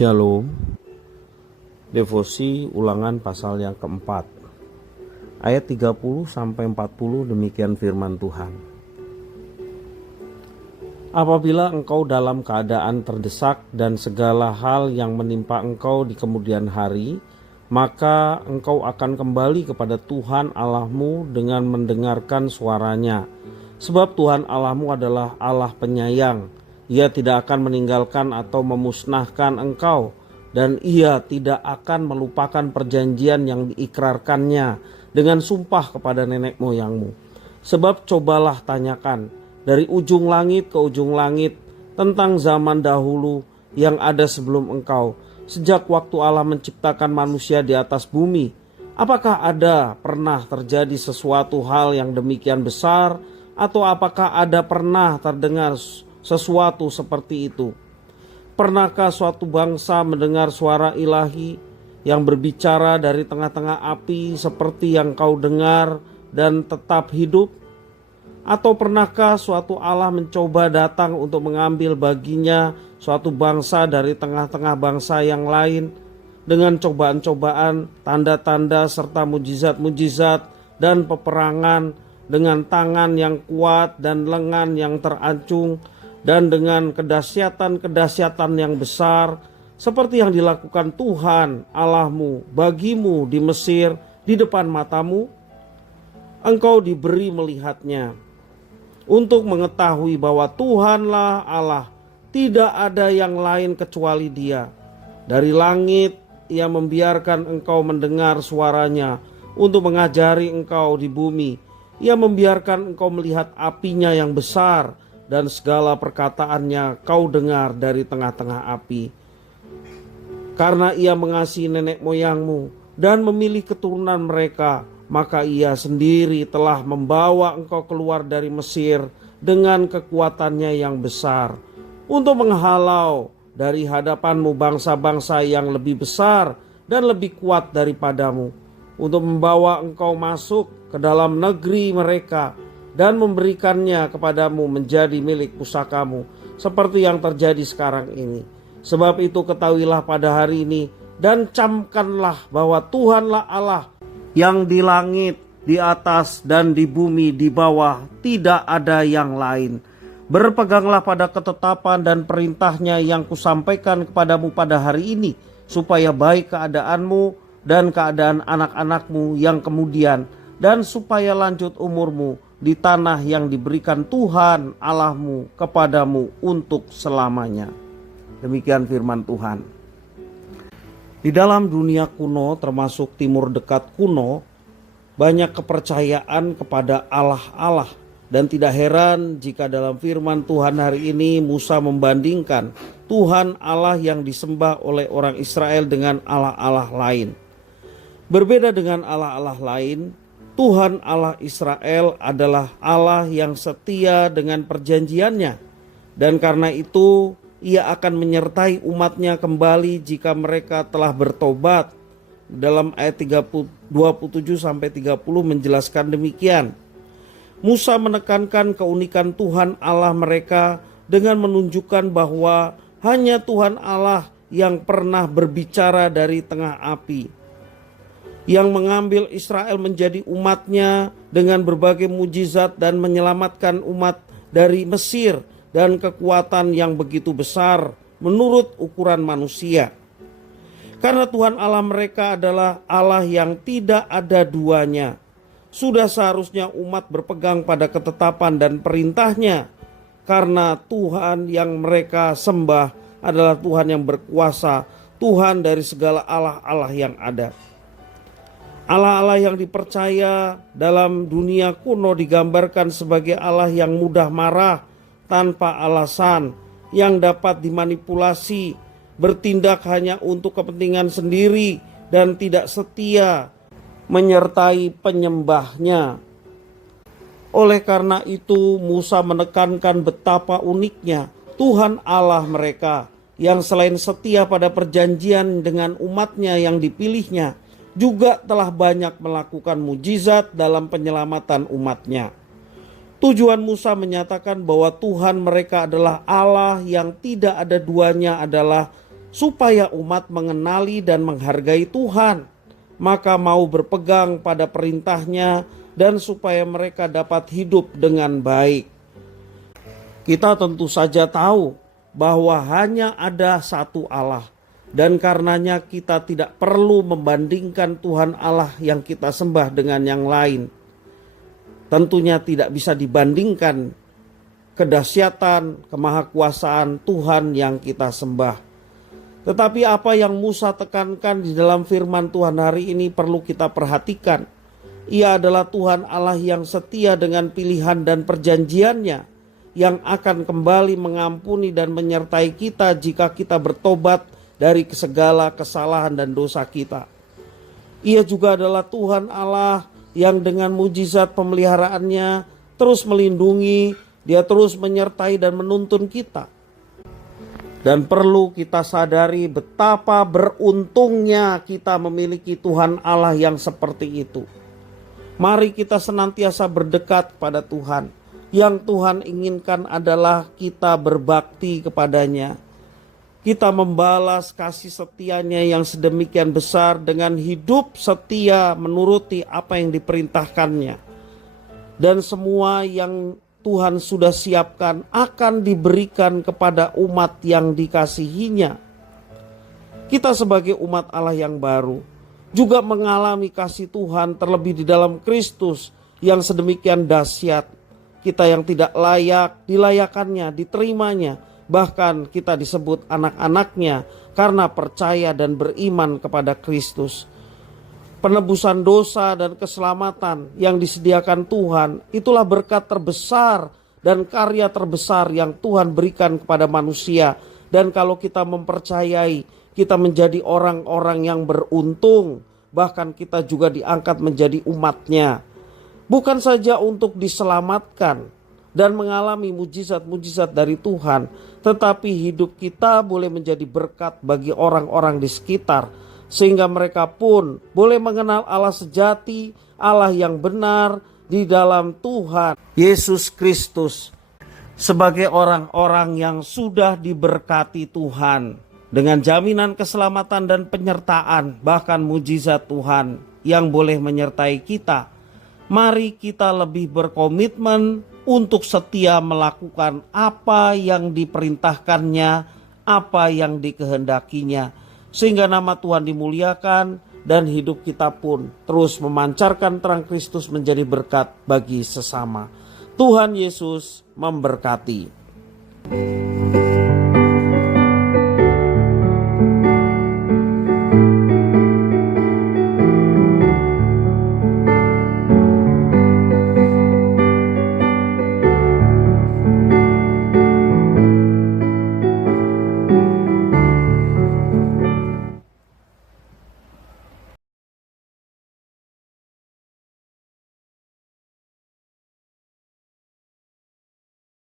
Shalom. Devosi ulangan pasal yang keempat, ayat 30 sampai 40. Demikian firman Tuhan. Apabila engkau dalam keadaan terdesak dan segala hal yang menimpa engkau di kemudian hari, maka engkau akan kembali kepada Tuhan Allahmu dengan mendengarkan suaranya. Sebab Tuhan Allahmu adalah Allah penyayang. Ia tidak akan meninggalkan atau memusnahkan engkau, dan ia tidak akan melupakan perjanjian yang diikrarkannya dengan sumpah kepada nenek moyangmu. Sebab cobalah tanyakan dari ujung langit ke ujung langit tentang zaman dahulu yang ada sebelum engkau, sejak waktu Allah menciptakan manusia di atas bumi. Apakah ada pernah terjadi sesuatu hal yang demikian besar, atau apakah ada pernah terdengar sesuatu seperti itu? Pernahkah suatu bangsa mendengar suara ilahi yang berbicara dari tengah-tengah api seperti yang kau dengar dan tetap hidup? Atau pernahkah suatu Allah mencoba datang untuk mengambil baginya suatu bangsa dari tengah-tengah bangsa yang lain dengan cobaan-cobaan, tanda-tanda serta mujizat-mujizat dan peperangan, dengan tangan yang kuat dan lengan yang terancung, dan dengan kedahsyatan-kedahsyatan yang besar, seperti yang dilakukan Tuhan Allahmu bagimu di Mesir di depan matamu? Engkau diberi melihatnya untuk mengetahui bahwa Tuhanlah Allah, tidak ada yang lain kecuali Dia. Dari langit Ia membiarkan engkau mendengar suaranya untuk mengajari engkau di bumi. Ia membiarkan engkau melihat apinya yang besar, dan segala perkataannya kau dengar dari tengah-tengah api. Karena Ia mengasihi nenek moyangmu dan memilih keturunan mereka, maka Ia sendiri telah membawa engkau keluar dari Mesir dengan kekuatannya yang besar, untuk menghalau dari hadapanmu bangsa-bangsa yang lebih besar dan lebih kuat daripadamu, untuk membawa engkau masuk ke dalam negeri mereka dan memberikannya kepadamu menjadi milik pusakamu, seperti yang terjadi sekarang ini. Sebab itu ketahuilah pada hari ini dan camkanlah bahwa Tuhanlah Allah yang di langit, di atas dan di bumi di bawah, tidak ada yang lain. Berpeganglah pada ketetapan dan perintahnya yang kusampaikan kepadamu pada hari ini, supaya baik keadaanmu dan keadaan anak-anakmu yang kemudian, dan supaya lanjut umurmu di tanah yang diberikan Tuhan Allahmu kepadamu untuk selamanya. Demikian firman Tuhan. Di dalam dunia kuno, termasuk Timur Dekat kuno, banyak kepercayaan kepada Allah-Allah. Dan tidak heran jika dalam firman Tuhan hari ini Musa membandingkan Tuhan Allah yang disembah oleh orang Israel dengan Allah-Allah lain. Berbeda dengan Allah-Allah lain, Tuhan Allah Israel adalah Allah yang setia dengan perjanjiannya, dan karena itu Ia akan menyertai umatnya kembali jika mereka telah bertobat. Dalam ayat 27-30 menjelaskan demikian. Musa menekankan keunikan Tuhan Allah mereka dengan menunjukkan bahwa hanya Tuhan Allah yang pernah berbicara dari tengah api, yang mengambil Israel menjadi umatnya dengan berbagai mujizat dan menyelamatkan umat dari Mesir dan kekuatan yang begitu besar menurut ukuran manusia. Karena Tuhan Allah mereka adalah Allah yang tidak ada duanya, sudah seharusnya umat berpegang pada ketetapan dan perintahnya, karena Tuhan yang mereka sembah adalah Tuhan yang berkuasa, Tuhan dari segala Allah-Allah yang ada. Allah-Allah yang dipercaya dalam dunia kuno digambarkan sebagai Allah yang mudah marah tanpa alasan, yang dapat dimanipulasi, bertindak hanya untuk kepentingan sendiri dan tidak setia menyertai penyembahnya. Oleh karena itu Musa menekankan betapa uniknya Tuhan Allah mereka, yang selain setia pada perjanjian dengan umatnya yang dipilihnya, juga telah banyak melakukan mujizat dalam penyelamatan umatnya. Tujuan Musa menyatakan bahwa Tuhan mereka adalah Allah yang tidak ada duanya, adalah supaya umat mengenali dan menghargai Tuhan, maka mau berpegang pada perintahnya dan supaya mereka dapat hidup dengan baik. Kita tentu saja tahu bahwa hanya ada satu Allah, dan karenanya kita tidak perlu membandingkan Tuhan Allah yang kita sembah dengan yang lain. Tentunya tidak bisa dibandingkan kedahsyatan, kemahakuasaan Tuhan yang kita sembah. Tetapi apa yang Musa tekankan di dalam firman Tuhan hari ini perlu kita perhatikan. Ia adalah Tuhan Allah yang setia dengan pilihan dan perjanjiannya, yang akan kembali mengampuni dan menyertai kita jika kita bertobat dari segala kesalahan dan dosa kita. Ia juga adalah Tuhan Allah yang dengan mujizat pemeliharaannya terus melindungi, Dia terus menyertai dan menuntun kita. Dan perlu kita sadari betapa beruntungnya kita memiliki Tuhan Allah yang seperti itu. Mari kita senantiasa berdekat pada Tuhan. Yang Tuhan inginkan adalah kita berbakti kepadanya. Kita membalas kasih setianya yang sedemikian besar dengan hidup setia menuruti apa yang diperintahkannya. Dan semua yang Tuhan sudah siapkan akan diberikan kepada umat yang dikasihinya. Kita sebagai umat Allah yang baru juga mengalami kasih Tuhan terlebih di dalam Kristus yang sedemikian dahsyat. Kita yang tidak layak dilayakannya, diterimanya, bahkan kita disebut anak-anaknya karena percaya dan beriman kepada Kristus. Penebusan dosa dan keselamatan yang disediakan Tuhan, itulah berkat terbesar dan karya terbesar yang Tuhan berikan kepada manusia. Dan kalau kita mempercayai, kita menjadi orang-orang yang beruntung. Bahkan kita juga diangkat menjadi umatnya. Bukan saja untuk diselamatkan dan mengalami mujizat-mujizat dari Tuhan, tetapi hidup kita boleh menjadi berkat bagi orang-orang di sekitar, sehingga mereka pun boleh mengenal Allah sejati, Allah yang benar di dalam Tuhan Yesus Kristus, sebagai orang-orang yang sudah diberkati Tuhan dengan jaminan keselamatan dan penyertaan, bahkan mujizat Tuhan yang boleh menyertai kita. Mari kita lebih berkomitmen untuk setia melakukan apa yang diperintahkannya, apa yang dikehendakinya, sehingga nama Tuhan dimuliakan dan hidup kita pun terus memancarkan terang Kristus menjadi berkat bagi sesama. Tuhan Yesus memberkati.